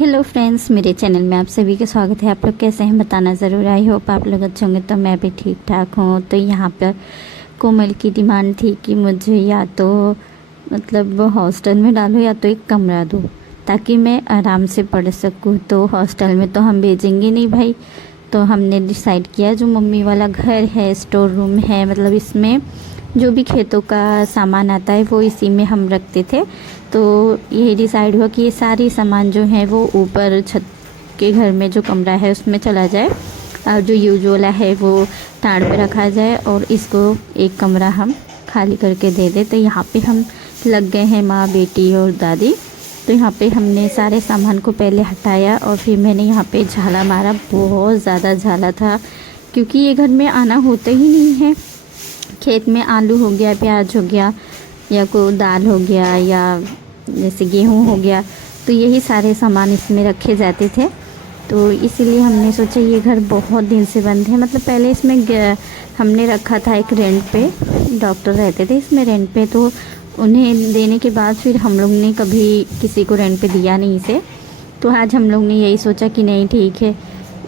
Hello friends, मेरे channel में आप सभी का स्वागत है। आप लोग कैसे हैं बताना ज़रूर। आई होप आप लोग अच्छे होंगे। तो मैं भी ठीक ठाक हूँ। तो यहाँ पर कोमल की डिमांड थी कि मुझे या तो मतलब हॉस्टल में डालो या तो एक कमरा दो ताकि मैं आराम से पढ़ सकूँ। तो हॉस्टल में तो हम भेजेंगे नहीं भाई। तो हमने डिसाइड किया जो मम्मी वाला घर है, स्टोर रूम है, मतलब इसमें जो भी खेतों का सामान आता है वो इसी में हम रखते थे। तो यही डिसाइड हुआ कि ये सारी सामान जो है वो ऊपर छत के घर में जो कमरा है उसमें चला जाए और जो यूज वाला है वो टाड़ पे रखा जाए और इसको एक कमरा हम खाली करके दे दें। तो यहाँ पे हम लग गए हैं, माँ, बेटी और दादी। तो यहाँ पे हमने सारे सामान को पहले हटाया और फिर मैंने यहाँ पे झाला मारा। बहुत ज़्यादा झाला था क्योंकि ये घर में आना होता ही नहीं है। खेत में आलू हो गया, प्याज हो गया या कोई दाल हो गया या जैसे गेहूं हो गया, तो यही सारे सामान इसमें रखे जाते थे। तो इसीलिए हमने सोचा ये घर बहुत दिन से बंद है। मतलब पहले इसमें हमने रखा था एक रेंट पे, डॉक्टर रहते थे इसमें रेंट पे। तो उन्हें देने के बाद फिर हम लोग ने कभी किसी को रेंट पे दिया नहीं इसे। तो आज हम लोग ने यही सोचा कि नहीं ठीक है,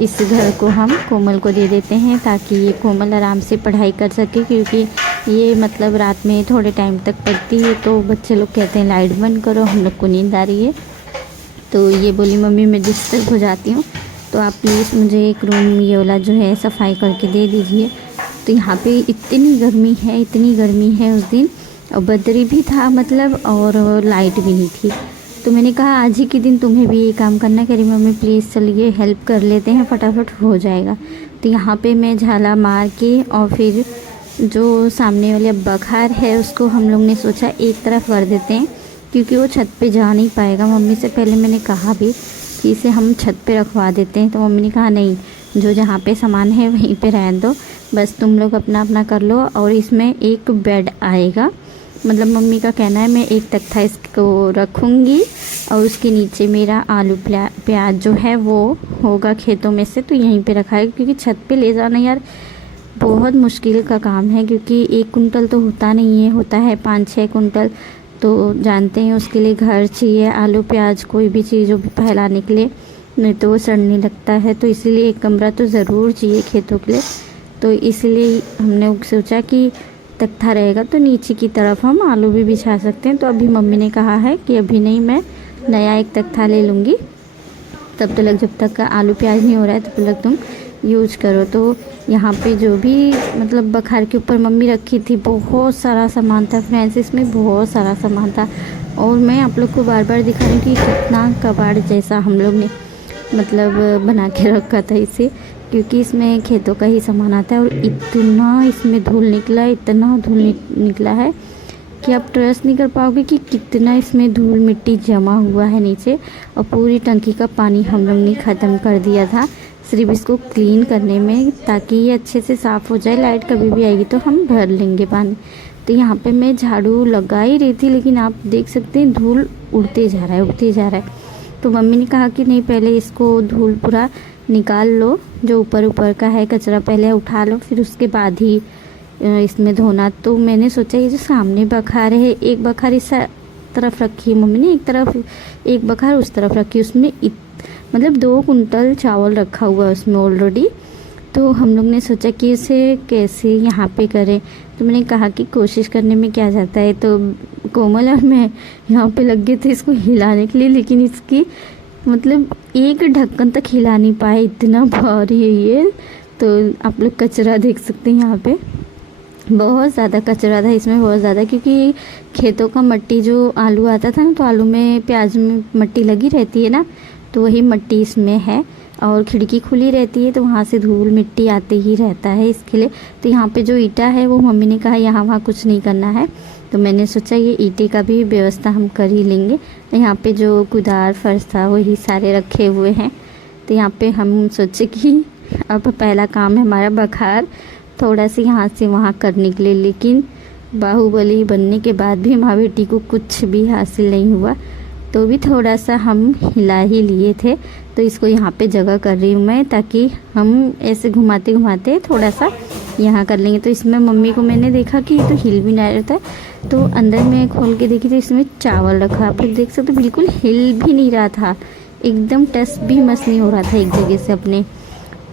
इस घर को हम कोमल को दे देते हैं ताकि ये कोमल आराम से पढ़ाई कर सके। क्योंकि ये मतलब रात में थोड़े टाइम तक पढ़ती है तो बच्चे लोग कहते हैं लाइट बंद करो, हम लोग को नींद आ रही है। तो ये बोली मम्मी मैं डिस्टर्ब हो जाती हूँ, तो आप प्लीज़ मुझे एक रूम ये वाला जो है सफाई करके दे दीजिए। तो यहाँ पे इतनी गर्मी है, इतनी गर्मी है उस दिन, और बदरी भी था मतलब, और लाइट भी नहीं थी। तो मैंने कहा आज ही के दिन तुम्हें भी ये काम करना। कह रही मम्मी प्लीज़ चलिए हेल्प कर लेते हैं, फटाफट हो जाएगा। तो यहाँ पे मैं झाला मार के और फिर जो सामने वाले बखार है उसको हम लोग ने सोचा एक तरफ कर देते हैं क्योंकि वो छत पे जा नहीं पाएगा। मम्मी से पहले मैंने कहा भी कि इसे हम छत पे रखवा देते हैं, तो मम्मी ने कहा नहीं, जो जहाँ पे सामान है वहीं पे रहने दो, बस तुम लोग अपना अपना कर लो। और इसमें एक बेड आएगा, मतलब मम्मी का कहना है मैं एक तख्ता इसको रखूँगी और उसके नीचे मेरा आलू प्याज जो है वो होगा खेतों में से, तो यहीं पे रखा है। क्योंकि छत पे ले जाना यार बहुत मुश्किल का काम है, क्योंकि 1 कुंटल तो होता नहीं है, होता है 5-6 कुंटल। तो जानते हैं उसके लिए घर चाहिए, आलू प्याज कोई भी चीज़ जो भी पहला निकले, नहीं तो वो सड़ने लगता है। तो इसीलिए एक कमरा तो ज़रूर चाहिए खेतों के लिए। तो इसलिए हमने सोचा कि तख्ता रहेगा तो नीचे की तरफ हम आलू भी बिछा सकते हैं। तो अभी मम्मी ने कहा है कि अभी नहीं, मैं नया एक तख्ता ले लूँगी, तब तक जब तक का आलू प्याज नहीं हो रहा है तब तक तुम यूज करो। तो यहाँ पे जो भी मतलब बखार के ऊपर मम्मी रखी थी बहुत सारा सामान था फ्रेंड्स, इसमें बहुत सारा सामान था। और मैं आप लोग को बार बार दिखा रही हूँ कि कितना कबाड़ जैसा हम लोग ने मतलब बना के रखा था इसे, क्योंकि इसमें खेतों का ही सामान आता है। और इतना इसमें धूल निकला, इतना धूल निकला है कि आप ट्रस्ट नहीं कर पाओगे कि कितना इसमें धूल मिट्टी जमा हुआ है नीचे। और पूरी टंकी का पानी हम लोग ने ख़त्म कर दिया था सिर्फ इसको क्लीन करने में, ताकि ये अच्छे से साफ़ हो जाए। लाइट कभी भी आएगी तो हम भर लेंगे पानी। तो यहाँ पे मैं झाड़ू लगा ही रही थी, लेकिन आप देख सकते हैं धूल उड़ते जा रहा है, उड़ते जा रहा है। तो मम्मी ने कहा कि नहीं पहले इसको धूल पूरा निकाल लो, जो ऊपर ऊपर का है कचरा पहले उठा लो, फिर उसके बाद ही इसमें धोना। तो मैंने सोचा ये जो सामने बखार है, एक बखार इस तरफ रखी है मम्मी ने, एक तरफ एक बखार उस तरफ रखी, उसमें मतलब 2 कुंटल चावल रखा हुआ है उसमें ऑलरेडी। तो हम लोग ने सोचा कि इसे कैसे यहाँ पे करें। तो मैंने कहा कि कोशिश करने में क्या जाता है। तो कोमल और मैं यहाँ पे लग गए थे इसको हिलाने के लिए, लेकिन इसकी मतलब एक ढक्कन तक हिला नहीं पाए, इतना भारी है ये। तो आप लोग कचरा देख सकते हैं, यहाँ पे बहुत ज़्यादा कचरा था इसमें, बहुत ज़्यादा। क्योंकि खेतों का मट्टी जो आलू आता था ना, तो आलू में प्याज में मट्टी लगी रहती है ना, तो वही मट्टी इसमें है। और खिड़की खुली रहती है तो वहाँ से धूल मिट्टी आते ही रहता है इसके लिए। तो यहाँ पे जो ईंटा है वो मम्मी ने कहा यहाँ वहाँ कुछ नहीं करना है, तो मैंने सोचा ये ईंटे का भी व्यवस्था हम कर ही लेंगे। तो यहाँ पे जो कुदार फर्श था वही सारे रखे हुए हैं। तो यहाँ पे हम सोचे कि अब पहला काम है हमारा बखार थोड़ा सा यहाँ से वहाँ करने के लिए। लेकिन बाहुबली बनने के बाद भी माँ बेटी को कुछ भी हासिल नहीं हुआ, तो भी थोड़ा सा हम हिला ही लिए थे। तो इसको यहाँ पे जगह कर रही हूँ मैं, ताकि हम ऐसे घुमाते घुमाते थोड़ा सा यहाँ कर लेंगे। तो इसमें मम्मी को मैंने देखा कि ये तो हिल भी नहीं रहा था, तो अंदर में खोल के देखी तो इसमें चावल रखा, आप लोग देख सकते बिल्कुल हिल भी नहीं रहा था, एकदम टच भी मस नहीं हो रहा था एक जगह से अपने।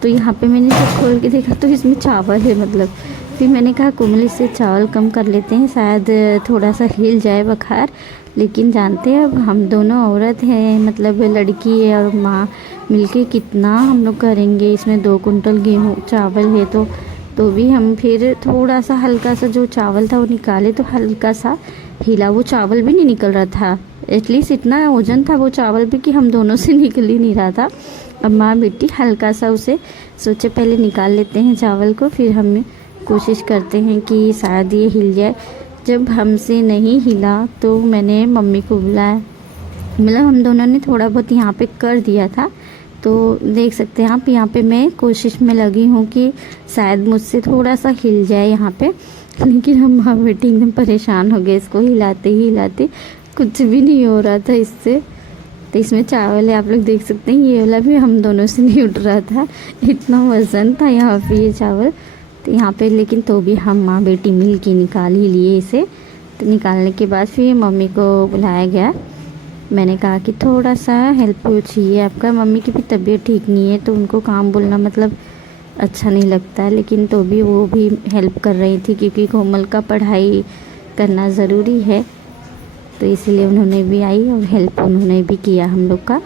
तो यहाँ पे मैंने जब खोल के देखा तो इसमें चावल है मतलब। फिर मैंने कहा कोमल इससे चावल कम कर लेते हैं, शायद थोड़ा सा हिल जाए बुखार। लेकिन जानते हैं अब हम दोनों औरत हैं, मतलब लड़की है और माँ मिलके कितना हम लोग करेंगे। इसमें 2 कुंटल गेहूँ चावल है तो भी हम फिर थोड़ा सा हल्का सा जो चावल था वो निकाले तो हल्का सा हिला, वो चावल भी नहीं निकल रहा था। एटलीस्ट इतना वजन था वो चावल भी कि हम दोनों से निकल ही नहीं रहा था। अब माँ बेटी हल्का सा उसे सोचे पहले निकाल लेते हैं चावल को, फिर हम कोशिश करते हैं कि शायद ये हिल जाए। जब हमसे नहीं हिला तो मैंने मम्मी को बुलाया, मतलब हम दोनों ने थोड़ा बहुत यहाँ पे कर दिया था। तो देख सकते हैं आप, यहाँ पे मैं कोशिश में लगी हूँ कि शायद मुझसे थोड़ा सा हिल जाए यहाँ पे। लेकिन हम माँ बेटी एकदम परेशान हो गए, इसको हिलाते ही हिलाते कुछ भी नहीं हो रहा था इससे। तो इसमें चावल है, आप लोग देख सकते हैं, ये वाला भी हम दोनों से नहीं उठ रहा था, इतना वज़न था यहाँ पे ये चावल। तो यहाँ पे लेकिन तो भी हम माँ बेटी मिल के निकाल ही लिए इसे। तो निकालने के बाद फिर मम्मी को बुलाया गया। मैंने कहा कि थोड़ा सा हेल्प चाहिए आपका, मम्मी की भी तबीयत ठीक नहीं है तो उनको काम बोलना मतलब अच्छा नहीं लगता है। लेकिन तो भी वो भी हेल्प कर रही थी क्योंकि कोमल का पढ़ाई करना ज़रूरी है, तो इसीलिए उन्होंने भी आई और हेल्प उन्होंने भी किया हम लोग का।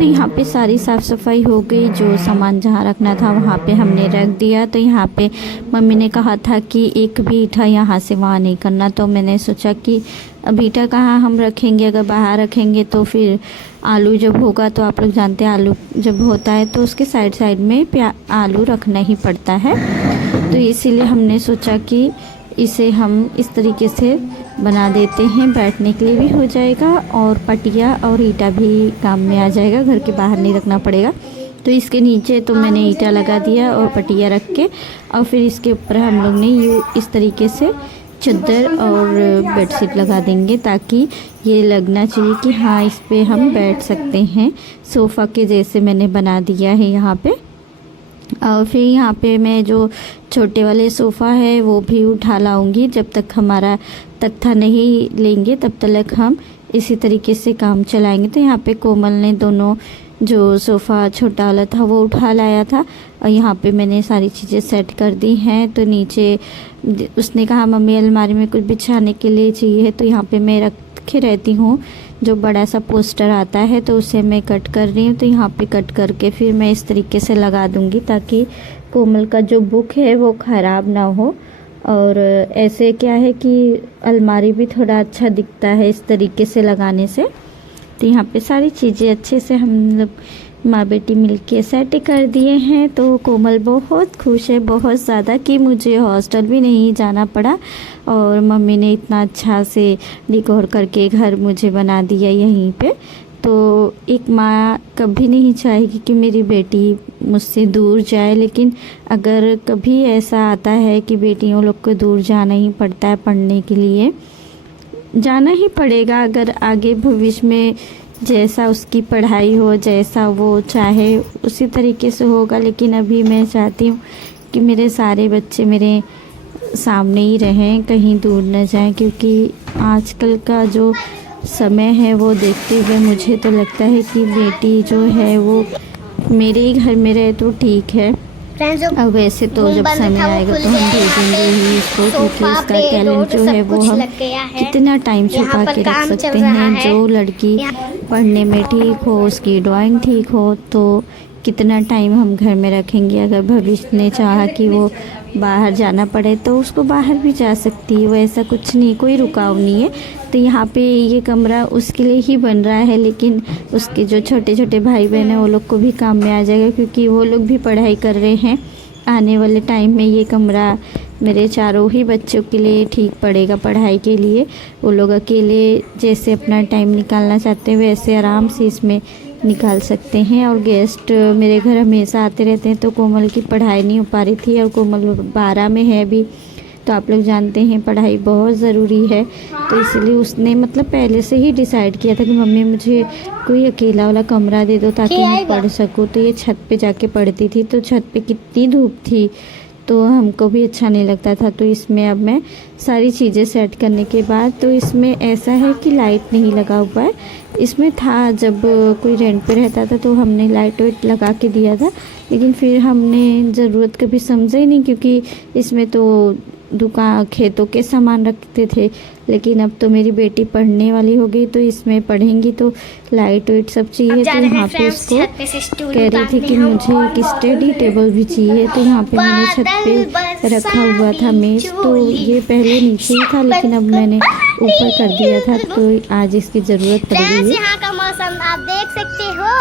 तो यहाँ पे सारी साफ़ सफाई हो गई, जो सामान जहाँ रखना था वहाँ पे हमने रख दिया। तो यहाँ पे मम्मी ने कहा था कि एक भी ईंटा यहाँ से वहाँ नहीं करना, तो मैंने सोचा कि अब ईंटा कहाँ हम रखेंगे, अगर बाहर रखेंगे तो फिर आलू जब होगा, तो आप लोग जानते हैं आलू जब होता है तो उसके साइड साइड में आलू रखना ही पड़ता है। तो इसीलिए हमने सोचा कि इसे हम इस तरीके से बना देते हैं, बैठने के लिए भी हो जाएगा और पटिया और ईंटा भी काम में आ जाएगा, घर के बाहर नहीं रखना पड़ेगा। तो इसके नीचे तो मैंने ईंटा लगा दिया और पटिया रख के, और फिर इसके ऊपर हम लोग ने इस तरीके से चादर और बेडशीट लगा देंगे, ताकि ये लगना चाहिए कि हाँ इस पे हम बैठ सकते हैं। सोफ़ा के जैसे मैंने बना दिया है यहाँ पे। और फिर यहाँ पे मैं जो छोटे वाले सोफ़ा है वो भी उठा लाऊंगी। जब तक हमारा तख्ता नहीं लेंगे तब तक हम इसी तरीके से काम चलाएंगे। तो यहाँ पे कोमल ने दोनों जो सोफ़ा छोटा वाला था वो उठा लाया था, और यहाँ पे मैंने सारी चीज़ें सेट कर दी हैं। तो नीचे उसने कहा मम्मी अलमारी में कुछ बिछाने के लिए चाहिए, तो यहाँ पे मैं रखे रहती हूँ जो बड़ा सा पोस्टर आता है, तो उसे मैं कट कर रही हूँ। तो यहाँ पे कट करके फिर मैं इस तरीके से लगा दूँगी, ताकि कोमल का जो बुक है वो ख़राब ना हो। और ऐसे क्या है कि अलमारी भी थोड़ा अच्छा दिखता है इस तरीके से लगाने से। तो यहाँ पे सारी चीज़ें अच्छे से हम लोग माँ बेटी मिलके सेट कर दिए हैं। तो कोमल बहुत खुश है, बहुत ज़्यादा, कि मुझे हॉस्टल भी नहीं जाना पड़ा और मम्मी ने इतना अच्छा से डेकोर करके घर मुझे बना दिया यहीं पे। तो एक माँ कभी नहीं चाहेगी कि मेरी बेटी मुझसे दूर जाए, लेकिन अगर कभी ऐसा आता है कि बेटियों लोग को दूर जाना ही पड़ता है पढ़ने के लिए, जाना ही पड़ेगा। अगर आगे भविष्य में जैसा उसकी पढ़ाई हो, जैसा वो चाहे उसी तरीके से होगा। लेकिन अभी मैं चाहती हूँ कि मेरे सारे बच्चे मेरे सामने ही रहें, कहीं दूर न जाएं, क्योंकि आजकल का जो समय है वो देखते हुए मुझे तो लगता है कि बेटी जो है वो मेरे ही घर में रहे तो ठीक है। अब वैसे तो जब समय आएगा तो हम भेजेंगे ही इसको, क्योंकि उसका टैलेंट जो है वो हम कितना टाइम छुपा के रख सकते हैं। जो लड़की पढ़ने में ठीक हो, उसकी ड्राइंग ठीक हो, तो कितना टाइम हम घर में रखेंगे। अगर भविष्य ने चाहा कि वो बाहर जाना पड़े तो उसको बाहर भी जा सकती है, वो ऐसा कुछ नहीं, कोई रुकाव नहीं है। तो यहाँ पे ये कमरा उसके लिए ही बन रहा है, लेकिन उसके जो छोटे छोटे भाई बहन हैं वो लोग को भी काम में आ जाएगा, क्योंकि वो लोग भी पढ़ाई कर रहे हैं। आने वाले टाइम में ये कमरा मेरे चारों ही बच्चों के लिए ठीक पड़ेगा पढ़ाई के लिए। वो लोग अकेले जैसे अपना टाइम निकालना चाहते हैं वैसे आराम से इसमें निकाल सकते हैं। और गेस्ट मेरे घर हमेशा आते रहते हैं, तो कोमल की पढ़ाई नहीं हो पा रही थी, और कोमल 12 में है अभी, तो आप लोग जानते हैं पढ़ाई बहुत ज़रूरी है। तो इसलिए उसने मतलब पहले से ही डिसाइड किया था कि मम्मी मुझे कोई अकेला वाला कमरा दे दो ताकि मैं पढ़ सकूँ। तो ये छत पे जाके पढ़ती थी, तो छत पे कितनी धूप थी, तो हमको भी अच्छा नहीं लगता था। तो इसमें अब मैं सारी चीज़ें सेट करने के बाद, तो इसमें ऐसा है कि लाइट नहीं लगा हुआ है। इसमें था जब कोई रेंट पे रहता था तो हमने लाइट वाइट लगा के दिया था, लेकिन फिर हमने ज़रूरत कभी समझा ही नहीं, क्योंकि इसमें तो दुकान खेतों के सामान रखते थे। लेकिन अब तो मेरी बेटी पढ़ने वाली हो गई, तो इसमें पढ़ेंगी तो लाइट वाइट सब चाहिए। तो यहाँ पे उसको कह रही थी कि मुझे एक स्टडी टेबल भी चाहिए, तो यहाँ पे मैंने छत पे रखा हुआ था मेज। तो ये पहले नीचे ही था, लेकिन अब मैंने ऊपर कर दिया था, तो आज इसकी ज़रूरत पड़ गई है। यहाँ का मौसम आप देख सकते हो।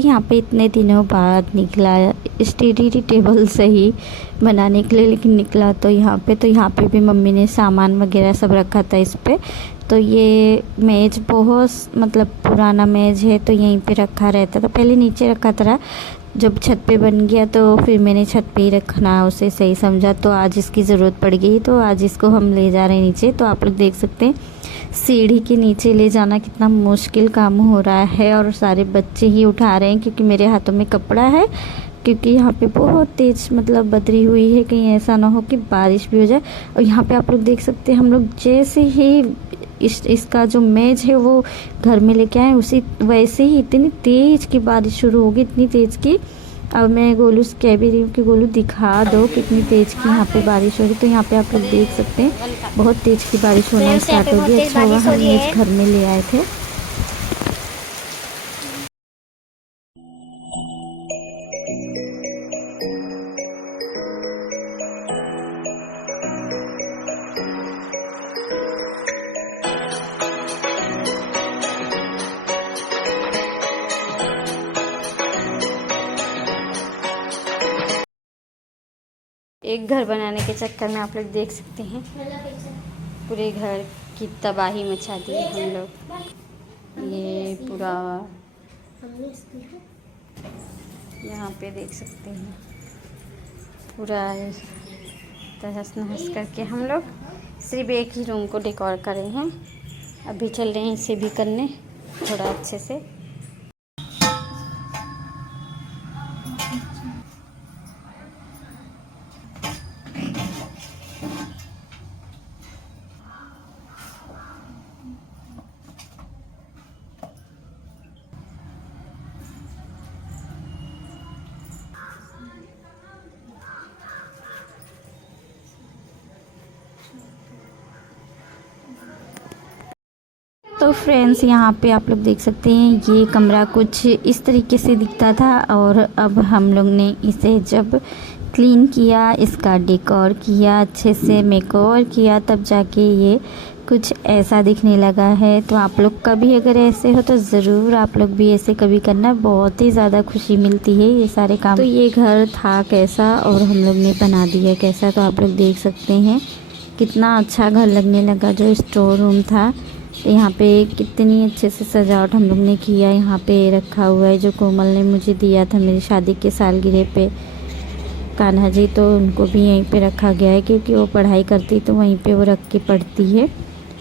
यहाँ पे इतने दिनों बाद निकला स्टडी टेबल सही बनाने के लिए, लेकिन निकला तो यहाँ पे भी मम्मी ने सामान वगैरह सब रखा था इस पे। तो ये मेज़ बहुत मतलब पुराना मेज़ है, तो यहीं पे रखा रहता था। पहले नीचे रखा था, जब छत पे बन गया तो फिर मैंने छत पे ही रखना उसे सही समझा, तो आज इसकी ज़रूरत पड़ गई, तो आज इसको हम ले जा रहे हैं नीचे। तो आप लोग देख सकते हैं सीढ़ी के नीचे ले जाना कितना मुश्किल काम हो रहा है, और सारे बच्चे ही उठा रहे हैं क्योंकि मेरे हाथों में कपड़ा है, क्योंकि यहाँ पे बहुत तेज़ मतलब बदरी हुई है, कहीं ऐसा ना हो कि बारिश भी हो जाए। और यहाँ पे आप लोग देख सकते हैं हम लोग जैसे ही इसका जो मेज है वो घर में लेके आए, उसी वैसे ही इतनी तेज़ की बारिश शुरू होगी, इतनी तेज़ की। अब मैं गोलू से कह भी रही हूँ कि गोलू दिखा दो कितनी तेज़ की यहाँ पे बारिश हो रही। तो यहाँ पे आप लोग देख सकते हैं बहुत तेज़ की बारिश होना स्टार्ट हो गई। अच्छा हुआ हम मेज घर में ले आए थे। एक घर बनाने के चक्कर में आप लोग देख सकते हैं पूरे घर की तबाही मचा दी है हम लोग। ये पूरा यहाँ पे देख सकते हैं पूरा तहस नहस करके हम लोग सिर्फ एक ही रूम को डेकोर करे हैं। अभी चल रहे हैं इसे भी करने थोड़ा अच्छे से। तो फ्रेंड्स यहाँ पे आप लोग देख सकते हैं ये कमरा कुछ इस तरीके से दिखता था, और अब हम लोग ने इसे जब क्लीन किया, इसका डेकोर किया, अच्छे से मेकओवर किया, तब जाके ये कुछ ऐसा दिखने लगा है। तो आप लोग कभी अगर ऐसे हो तो ज़रूर आप लोग भी ऐसे कभी करना, बहुत ही ज़्यादा खुशी मिलती है ये सारे काम। तो ये घर था कैसा और हम लोग ने बना दिया कैसा, तो आप लोग देख सकते हैं कितना अच्छा घर लगने लगा। जो स्टोर रूम था यहाँ पे कितनी अच्छे से सजावट हम लोग ने किया। यहाँ पे रखा हुआ है जो कोमल ने मुझे दिया था मेरी शादी के सालगिरह पे कान्हा जी, तो उनको भी यहीं पे रखा गया है क्योंकि वो पढ़ाई करती तो वहीं पे वो रख के पढ़ती है।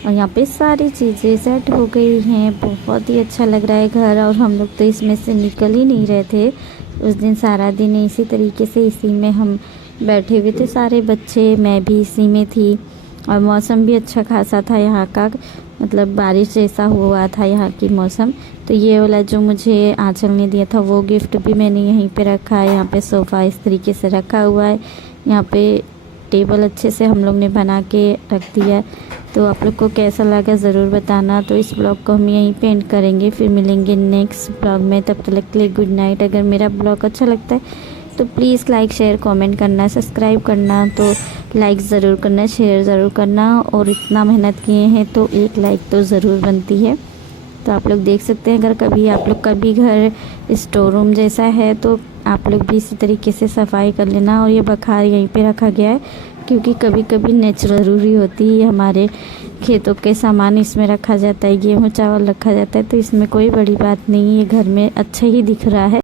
और यहाँ पे सारी चीज़ें सेट हो गई हैं, बहुत ही अच्छा लग रहा है घर। और हम लोग तो इसमें से निकल ही नहीं रहे थे उस दिन, सारा दिन इसी तरीके से इसी में हम बैठे हुए थे सारे बच्चे, मैं भी इसी में थी। और मौसम भी अच्छा खासा था यहाँ का, मतलब बारिश जैसा हुआ था यहाँ की मौसम। तो ये वाला जो मुझे आंचल ने दिया था वो गिफ्ट भी मैंने यहीं पे रखा है। यहाँ पे सोफ़ा इस तरीके से रखा हुआ है, यहाँ पे टेबल अच्छे से हम लोग ने बना के रख दिया। तो आप लोग को कैसा लगा ज़रूर बताना। तो इस ब्लॉग को हम यहीं पे एंड करेंगे, फिर मिलेंगे नेक्स्ट ब्लॉग में। तब तक के लिए गुड नाइट। अगर मेरा ब्लॉग अच्छा लगता है तो प्लीज़ लाइक शेयर कमेंट करना, सब्सक्राइब करना, तो लाइक ज़रूर करना, शेयर ज़रूर करना। और इतना मेहनत किए हैं तो एक लाइक तो ज़रूर बनती है। तो आप लोग देख सकते हैं अगर कभी आप लोग का भी घर स्टोर रूम जैसा है तो आप लोग भी इसी तरीके से सफाई कर लेना। और ये बखार यहीं पे रखा गया है क्योंकि कभी कभी नेचुरल ज़रूरी होती है, हमारे खेतों के सामान इसमें रखा जाता है, गेहूँ चावल रखा जाता है, तो इसमें कोई बड़ी बात नहीं है, घर में अच्छा ही दिख रहा है।